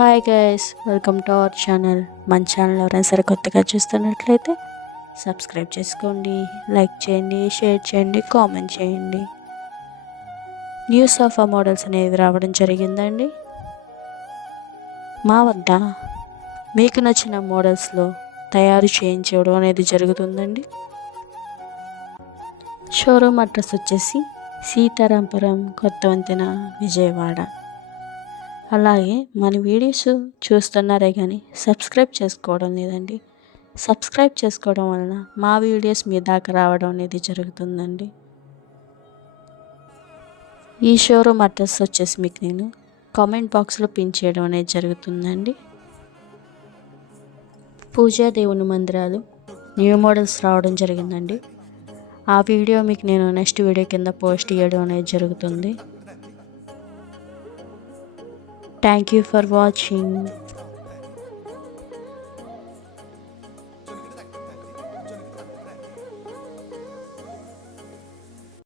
Hi guys, welcome to our channel. మన channel ఎవరైనా సరే కొత్తగా చూస్తున్నట్లయితే సబ్స్క్రైబ్ చేసుకోండి, లైక్ చేయండి, షేర్ చేయండి, కామెంట్ చేయండి. న్యూ సోఫా మోడల్స్ అనేవి రావడం జరిగిందండి మా వద్ద. మీకు నచ్చిన మోడల్స్లో తయారు చేయించడం అనేది జరుగుతుందండి. షోరూమ్ అడ్రస్ వచ్చేసి సీతారాంపురం, కొత్త వంతెన, విజయవాడ. అలాగే మన వీడియోస్ చూస్తున్నారే కానీ సబ్స్క్రైబ్ చేసుకోవడం లేదండి. సబ్స్క్రైబ్ చేసుకోవడం వలన మా వీడియోస్ మీ దాకా రావడం అనేది జరుగుతుందండి. ఈ షోరూమ్ అడ్రస్ వచ్చేసి మీకు నేను కామెంట్ బాక్స్లో పిన్ చేయడం అనేది జరుగుతుందండి. పూజా దేవుని మందిరాలు న్యూ మోడల్స్ రావడం జరిగిందండి. ఆ వీడియో మీకు నేను నెక్స్ట్ వీడియో కింద పోస్ట్ చేయడం అనేది జరుగుతుంది. Thank you for watching.